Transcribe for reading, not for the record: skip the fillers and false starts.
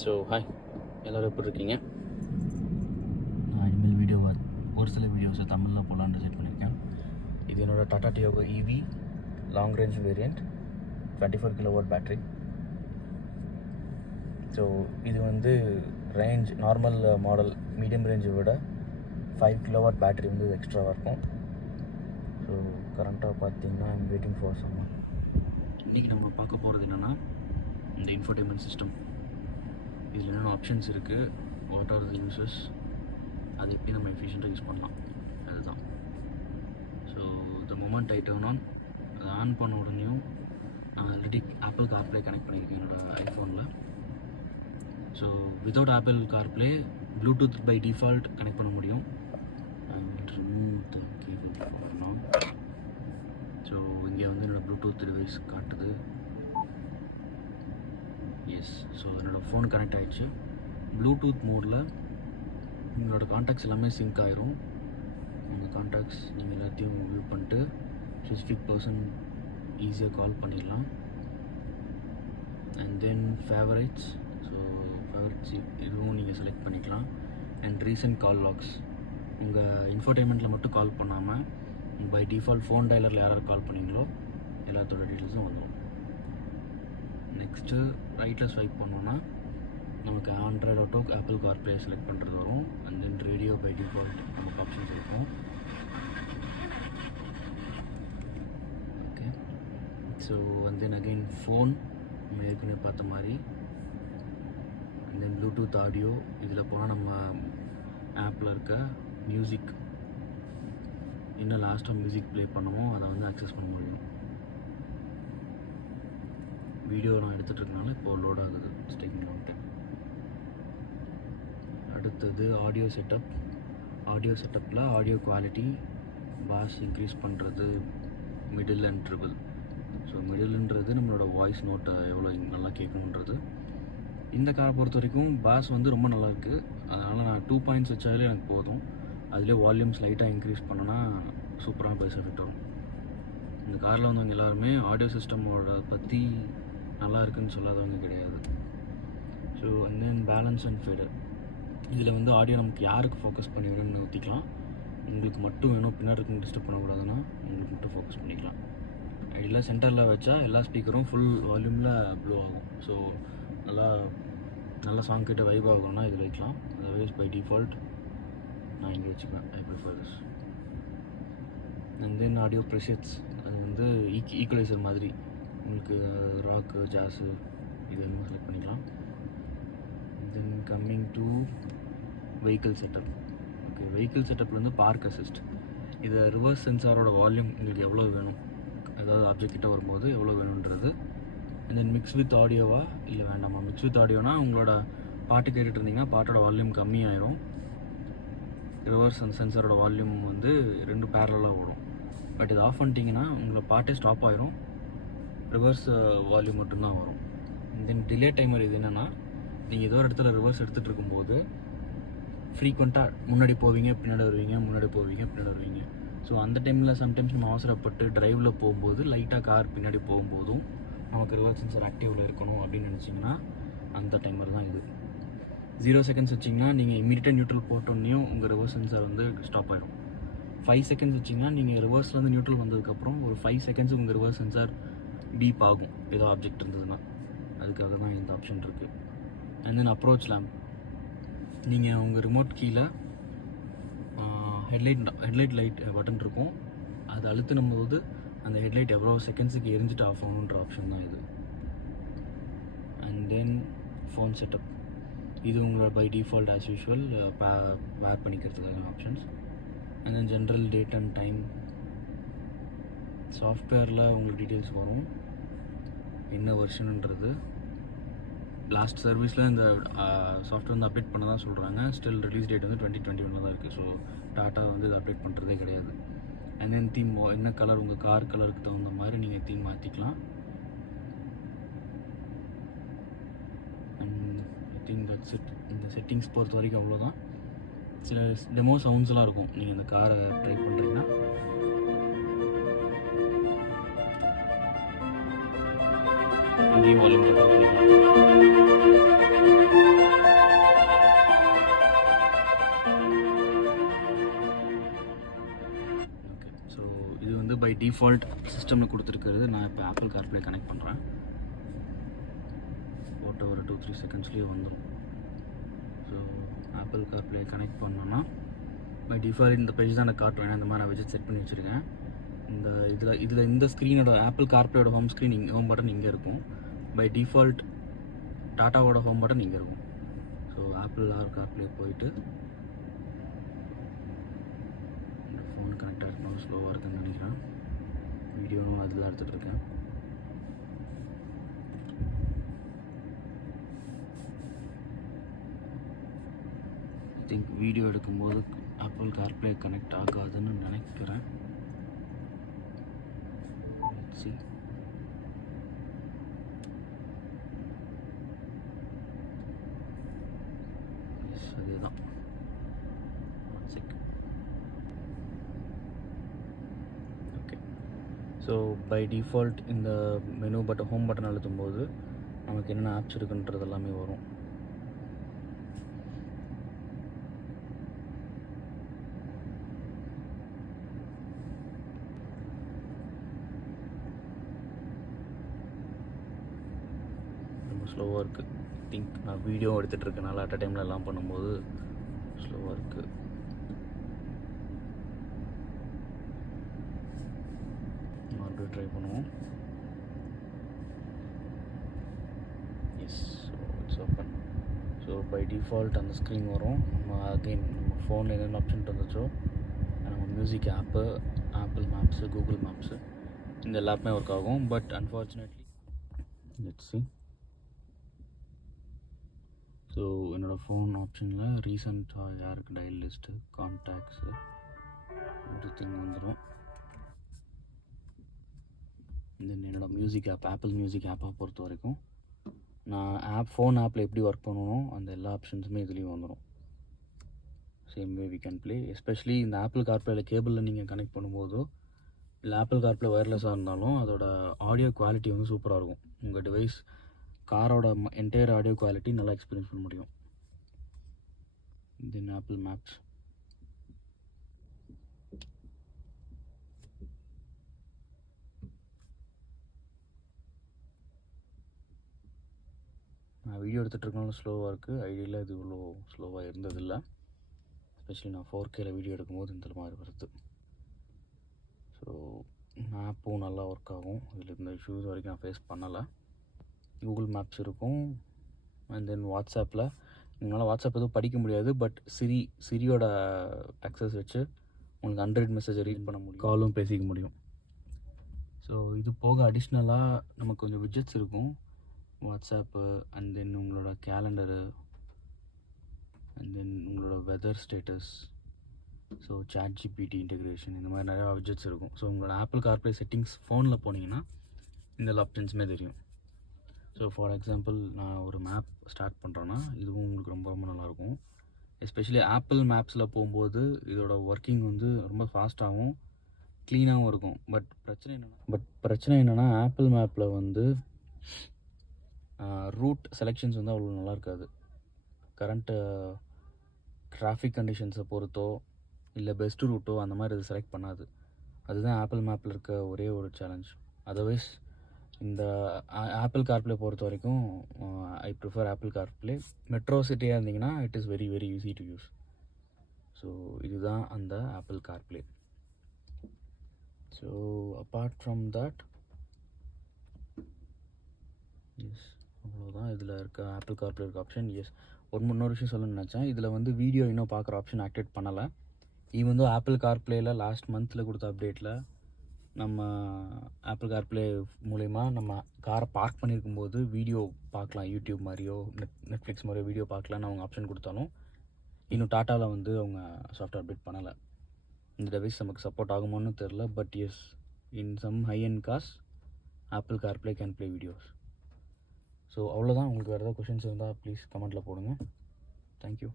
So hi, எல்லோரும் எப்படி இருக்கீங்க? நான் இனிமேல் ஒரு சில வீடியோஸை தமிழில் போடலான்னு டிசைட் பண்ணியிருக்கேன். இது என்னோடய Tata Tiago EV long range variant 24 kilowatt battery. So இது வந்து ரேஞ்ச் நார்மல் மாடல் மீடியம் ரேஞ்சை விட 5 கிலோவாட் பேட்ரி வந்து எக்ஸ்ட்ராவாக இருக்கும். ஸோ கரண்ட்டாக பார்த்தீங்கன்னா ஐம் வெயிட்டிங் ஃபார் சம்மர். இன்றைக்கி நம்ம பார்க்க போகிறது என்னென்னா இந்த இன்ஃபோர்டைன்மெண்ட் சிஸ்டம். இதில் என்னென்ன ஆப்ஷன்ஸ் இருக்குது, வாட் ஆர் த யூசஸ், அதை எப்படி நம்ம எஃபிஷியண்ட்டாக யூஸ் பண்ணலாம், அதுதான். So the moment I turn on, அதை ஆன் பண்ண உடனேயும் நான் ஆல்ரெடி ஆப்பிள் கார்ப்ளே கனெக்ட் பண்ணியிருக்கேன் என்னோடய ஐஃபோனில். So without Apple CarPlay Bluetooth by default connect பண்ண முடியும். ஸோ இங்கே வந்து என்னோடய ப்ளூடூத் டிவைஸ் காட்டுது. எஸ், ஸோ என்னோடய ஃபோன் கனெக்ட் ஆகிடுச்சு. ப்ளூடூத் மோடில் உங்களோட கான்டாக்ட்ஸ் எல்லாமே சிங்க் ஆயிரும். உங்கள் கான்டாக்ட்ஸ் நீங்கள் எல்லாத்தையும் வியூ பண்ணிட்டு ஸ்பெசிஃபிக் பர்சன் ஈஸியாக கால் பண்ணிடலாம். And then favourites, so favourites இதுவும் நீங்கள் செலக்ட் பண்ணிக்கலாம். அண்ட் ரீசன்ட் கால் லாக்ஸ், உங்கள் இன்ஃபோர்டைன்மெண்ட்டில் மட்டும் கால் பண்ணாமல் பை டிஃபால்ட் ஃபோன் டயலரில் யாராவது கால் பண்ணிங்களோ எல்லாத்தோட டீட்டெயில்ஸும் வந்துடும். நெக்ஸ்ட்டு ரைட்டில் ஸ்வைப் பண்ணோன்னா நமக்கு Android Auto Apple CarPlay select பண்ணுறது வரும். And then radio by default நமக்கு ஆப்ஷன்ஸ் இருக்கும். Okay, so and then again phone நம்ம ஏற்கனவே பார்த்த மாதிரி. அண்ட் தென் ப்ளூடூத் ஆடியோ, இதில் போனால் நம்ம ஆப்பில் இருக்க மியூசிக், என்ன லாஸ்ட்டாக மியூசிக் ப்ளே பண்ணமோ அதை வந்து ஆக்சஸ் பண்ண முடியும். வீடியோ நான் எடுத்துகிட்டு இப்போ லோட் ஆகுது ஸ்டேக்கிங் வந்துட்டு. அடுத்தது ஆடியோ செட்டப். ஆடியோ செட்டப்பில் ஆடியோ குவாலிட்டி, பாஸ் இன்க்ரீஸ் பண்ணுறது, மிடில் அண்ட் ட்ரிபிள். ஸோ மிடில்ன்றது நம்மளோட வாய்ஸ் நோட்டை எவ்வளோ நல்லா கேட்கணுன்றது. இந்த காரை பொறுத்த வரைக்கும் பாஸ் வந்து ரொம்ப நல்லாயிருக்கு. அதனால் நான் 2 பாயிண்ட்ஸ் வச்சாலே எனக்கு போதும். அதிலே வால்யூம்ஸ் லைட்டாக இன்க்ரீஸ் பண்ணோன்னா சூப்பரான பேஸ் எஃபெக்ட் வரும். இந்த காரில் வந்தவங்க எல்லாருமே ஆடியோ சிஸ்டமோட பற்றி நல்லா இருக்குன்னு சொல்லாதவங்க கிடையாது. So and then balance and fader, இதில் வந்து ஆடியோ நமக்கு யாருக்கு ஃபோக்கஸ் பண்ணி வேணும்னு ஊற்றிக்கலாம். உங்களுக்கு மட்டும் வேணும், பின்னாடி இருக்குன்னு டிஸ்டர்ப் பண்ணக்கூடாதுன்னா உங்களுக்கு மட்டும் ஃபோக்கஸ் பண்ணிக்கலாம். ஐடியில் சென்டரில் வச்சா எல்லா ஸ்பீக்கரும் ஃபுல் வால்யூமில் ப்ளோ ஆகும். ஸோ நல்லா சாங் கிட்ட வைப் ஆகணும்னா இதில் வைக்கலாம். அதர்வைஸ் பை டிஃபால்ட் நான் இங்கே வச்சுக்குவேன். I prefer this. And then audio presets, அது வந்து ஈக்குவலைசர் மாதிரி உங்களுக்கு ராக்கு, ஜாஸு இது எல்லாம் செலக்ட் பண்ணிக்கலாம். Then coming to vehicle setup. Okay, vehicle செட்டப்பில் வந்து பார்க் அசிஸ்ட், இது ரிவர்ஸ் சென்சாரோட வால்யூம் உங்களுக்கு எவ்வளோ வேணும், ஏதாவது ஆப்ஜெக்ட் கிட்ட வரும்போது எவ்வளோ வேணுன்றது. அண்ட் தென் மிக்ஸ் வித் ஆடியோவா இல்லை வேண்டாமா. மிக்ஸ் வித் ஆடியோனா உங்களோட பாட்டு கேட்டுட்டு இருந்தீங்கன்னா பாட்டோட வால்யூம் கம்மியாயிரும். ரிவர்ஸ் சென்சாரோட வால்யூம் வந்து 2 பேரலாக ஓடும். பட் இது ஆஃப் பண்ணிட்டீங்கன்னா உங்களை பாட்டே ஸ்டாப் ஆயிரும், ரிவர்ஸ் வால்யூம் மட்டும்தான் வரும். தென் டிலே டைமர், இது என்னென்னா நீங்கள் ஏதோ ஒரு இடத்துல ரிவர்ஸ் எடுத்துகிட்டு இருக்கும்போது ஃப்ரீக்வெண்ட்டாக முன்னாடி போவீங்க, பின்னாடி வருவீங்க, முன்னாடி போவீங்க, பின்னாடி வருவீங்க. ஸோ அந்த டைமில் சம்டைம்ஸ் நம்ம அவசரப்பட்டு டிரைவில் போகும்போது லைட்டாக கார் பின்னாடி போகும்போதும் நமக்கு ரிவர்ஸ் சென்சார் ஆக்டிவில் இருக்கணும் அப்படின்னு நினச்சிங்கன்னா அந்த டைமர் தான் இது. 0 செகண்ட்ஸ் வச்சிங்கன்னா நீங்கள் இமீடியட்டாக நியூட்ரல் போட்டோன்னையும் உங்கள் ரிவர்ஸ் சென்சார் வந்து ஸ்டாப் ஆகிடும். 5 செகண்ட்ஸ் வச்சிங்கன்னா நீங்கள் ரிவர்ஸ்லேருந்து நியூட்ரல் வந்ததுக்கப்புறம் ஒரு 5 செகண்ட்ஸுக்கு உங்கள் ரிவர்ஸ் சென்சார் பீப் ஆகும் ஏதோ ஆப்ஜெக்ட் இருந்ததுன்னா. அதுக்காக தான் இந்த ஆப்ஷன் இருக்குது. அண்ட் தென் அப்ரோச் லேம்ப், நீங்கள் உங்கள் ரிமோட் கீழே ஹெட்லைட் லைட் பட்டன் இருக்கும், அது அழுத்தினும் போது அந்த ஹெட்லைட் எவ்வளோ செகண்ட்ஸுக்கு எரிஞ்சிட்டு ஆஃப் ஆகணுன்ற ஆப்ஷன் தான் இது. அண்ட் தென் ஃபோன் செட்டப், இது உங்களோட by default as usual where பண்ணிக்கிறதுக்கான options. And then general date and time, சாஃப்ட்வேரில் உங்களுக்கு டீட்டெயில்ஸ் வரும், என்ன வெர்ஷன்ன்றது. லாஸ்ட் சர்வீஸில் இந்த சாஃப்ட்வேர் வந்து அப்டேட் பண்ண தான் சொல்கிறாங்க. ஸ்டில் ரிலீஸ் டேட் வந்து 2021 தான் இருக்குது. ஸோ டாட்டா வந்து இது அப்டேட் பண்ணுறதே கிடையாது. அண்ட் தென் தீம், என்ன கலர் உங்கள் கார் கலருக்கு தகுந்த மாதிரி நீங்கள் தீம் மாற்றிக்கலாம். And I think that's it. இந்த செட்டிங்ஸ் பொறுத்த வரைக்கும் அவ்வளோதான். சில டெமோ சவுண்ட்ஸ்லாம் இருக்கும் நீங்கள் இந்த காரை ட்ரை பண்ணுறீங்கன்னா. இங்கேயும் வால்யூம் கண்ட்ரோல் பண்ணிக்கலாம். பை டிஃபால்ட் சிஸ்டமில் கொடுத்துருக்கிறது. நான் இப்போ ஆப்பிள் கார்ப்ளே கனெக்ட் பண்ணுறேன். ஃபோட்டோ ஒரு 2-3 செகண்ட்ஸ்லேயே வந்துடும். ஸோ ஆப்பிள் கார்ப்ளே கனெக்ட் பண்ணோன்னா பை டிஃபால்ட் இந்த பேஜ் தான் எனக்கு காட்டுவேன். இந்த மாதிரி நான் வச்சு செட் பண்ணி வச்சுருக்கேன். இதில் இந்த ஸ்க்ரீனோட ஆப்பிள் கார்ப்ளேயோட ஹோம் ஸ்க்ரீன் ஹோம் பட்டன் இங்கே இருக்கும். பை டிஃபால்ட் டாட்டாவோட ஹோம் பட்டன் இங்கே இருக்கும். ஸோ ஆப்பிள் கார்ப்ளே போயிட்டு இந்த ஃபோன் கனெக்ட் ஆகிருக்கணும். ஸ்லோவாக இருக்குன்னு நினைக்கிறேன். வீடியோவும் நான் அதில் எடுத்துகிட்டு இருக்கேன். ஐ திங்க் வீடியோ எடுக்கும்போது ஆப்பிள் கார்ப்ளே கனெக்ட் ஆகாதுன்னு நினைக்கிறேன். See. அதுதான். ஓகே. ஸோ பை டிஃபால்ட் இந்த மெனு பட்டன் ஹோம் பட்டன் அழுத்தும் போது நமக்கு என்னென்ன ஆப்ஸ் இருக்குன்றது எல்லாமே வரும். ஸ்லோவாக இருக்குது. திங்க் நான் வீடியோ எடுத்துகிட்டு இருக்கனால அட் அ டைமில் எல்லாம் பண்ணும்போது ஸ்லோவாக இருக்குது. மறுபடியும் ட்ரை பண்ணுவோம். Yes, so it's open. So by default அந்த ஸ்க்ரீன் வரும். நம்ம அகெயின் நம்ம ஃபோனில் என்னென்ன ஆப்ஷன் இருந்துச்சோ நம்ம music app, Apple Maps, Google Maps இந்த எல்லாமே ஒர்க் ஆகும். But unfortunately let's see. So என்னோடய ஃபோன் ஆப்ஷனில் ரீசெண்டாக யாருக்கு dial list, contacts everything வந்துடும். தென் என்னோடய மியூசிக் ஆப், ஆப்பிள் மியூசிக் ஆப்பாக பொறுத்த வரைக்கும் நான் ஃபோன் ஆப்பில் எப்படி ஒர்க் பண்ணணும் அந்த எல்லா ஆப்ஷன்ஸுமே இதுலேயும் வந்துடும். Same way we can play. Especially இந்த ஆப்பிள் கார்ப்ளேயில் கேபிளில் நீங்கள் கனெக்ட் பண்ணும்போதோ இல்லை ஆப்பிள் கார்ப்ளே ஒயர்லெஸ்ஸாக இருந்தாலும் அதோட ஆடியோ குவாலிட்டி வந்து சூப்பராக இருக்கும். உங்கள் டிவைஸ் காரோட என்டையர் ஆடியோ குவாலிட்டி நல்லா எக்ஸ்பீரியன்ஸ் பண்ண முடியும். தென் ஆப்பிள் மேப்ஸ். நான் வீடியோ எடுத்துகிட்டு இருக்கனால ஸ்லோவாக இருக்குது. ஐடியில் இது இவ்வளோ ஸ்லோவாக இருந்ததில்லை. எஸ்பெஷலி நான் 4Kல வீடியோ எடுக்கும்போது இந்த மாதிரி வருது. ஸோ மேப்பும் நல்லா ஒர்க் ஆகும். இதில் இந்த இஷ்யூஸ் வரைக்கும் நான் ஃபேஸ் பண்ணலை. கூகுள் மேப்ஸ் இருக்கும். அண்ட் தென் வாட்ஸ்அப்பில் உங்களால் வாட்ஸ்அப் எதுவும் படிக்க முடியாது. பட் சிரியோட அக்சஸ் வச்சு உங்களுக்கு 100 மெசேஜை ரீட் பண்ண முடியும், காலும் பேசிக்க முடியும். ஸோ இது போக அடிஷ்னலாக நமக்கு கொஞ்சம் விட்ஜெட்ஸ் இருக்கும். வாட்ஸ்அப்பு அண்ட் தென் உங்களோட கேலண்டரு அண்ட் தென் உங்களோட weather status, so ChatGPT integration இந்த மாதிரி நிறையா விட்ஜெட்ஸ் இருக்கும். ஸோ உங்களோட ஆப்பிள் கார்ப்ளே செட்டிங்ஸ் ஃபோனில் போனீங்கன்னா இந்த ஆப்ஷன்ஸுமே தெரியும். ஸோ ஃபார் எக்ஸாம்பிள் நான் ஒரு மேப் ஸ்டார்ட் பண்ணுறேன்னா இதுவும் உங்களுக்கு ரொம்ப ரொம்ப நல்லாயிருக்கும். எஸ்பெஷலி ஆப்பிள் மேப்ஸில் போகும்போது இதோட ஒர்க்கிங் வந்து ரொம்ப ஃபாஸ்ட்டாகவும் க்ளீனாகவும் இருக்கும். பிரச்சனை என்னென்னா ஆப்பிள் மேப்பில் வந்து ரூட் செலெக்ஷன்ஸ் வந்து அவ்வளோ நல்லா இருக்காது. கரண்ட்டு டிராஃபிக் கண்டிஷன்ஸை பொறுத்தோ இல்லை பெஸ்ட்டு ரூட்டோ அந்த மாதிரி இது செலக்ட் பண்ணாது. அதுதான் ஆப்பிள் மேப்பில் இருக்க ஒரே ஒரு சேலஞ்ச். அதர்வைஸ் இந்த ஆப்பிள் கார்ப்ளே பொறுத்த வரைக்கும் I prefer Apple CarPlay. Metro சிட்டியாக இருந்தீங்கன்னா it is very very easy to use. So இதுதான் அந்த Apple CarPlay. So apart from that yes, அவ்வளோதான் இதில் இருக்க ஆப்பிள் கார்ப்ளே இருக்க ஆப்ஷன். எஸ், இன்னொரு விஷயம் சொல்லணும்னு நினச்சேன். இதில் வந்து வீடியோ இன்னும் பார்க்குற ஆப்ஷன் ஆக்டிவேட் பண்ணலை. ஈவன் தோ ஆப்பிள் கார்ப்ளேயில் லாஸ்ட் மந்தில் கொடுத்த அப்டேட்டில் நம்ம ஆப்பிள் கார்ப்ளே மூலயமா நம்ம காரை பார்க் பண்ணியிருக்கும்போது வீடியோ பார்க்கலாம், யூடியூப் மாதிரியோ நெட்ஃப்ளிக்ஸ் மாதிரியோ வீடியோ பார்க்கலான்னு அவங்க ஆப்ஷன் கொடுத்தாலும் இன்னும் டாட்டாவில் வந்து அவங்க சாஃப்ட்வேர் அப்டேட் பண்ணலை. இந்த டிவைஸ் நமக்கு சப்போர்ட் ஆகுமான்னு தெரில. But yes, in some high end cars Apple CarPlay can play videos. So அவ்வளோதான். உங்களுக்கு வேறு ஏதாவது கொஷின்ஸ் இருந்தால் ப்ளீஸ் கமெண்ட்டில் போடுங்க. தேங்க்யூ.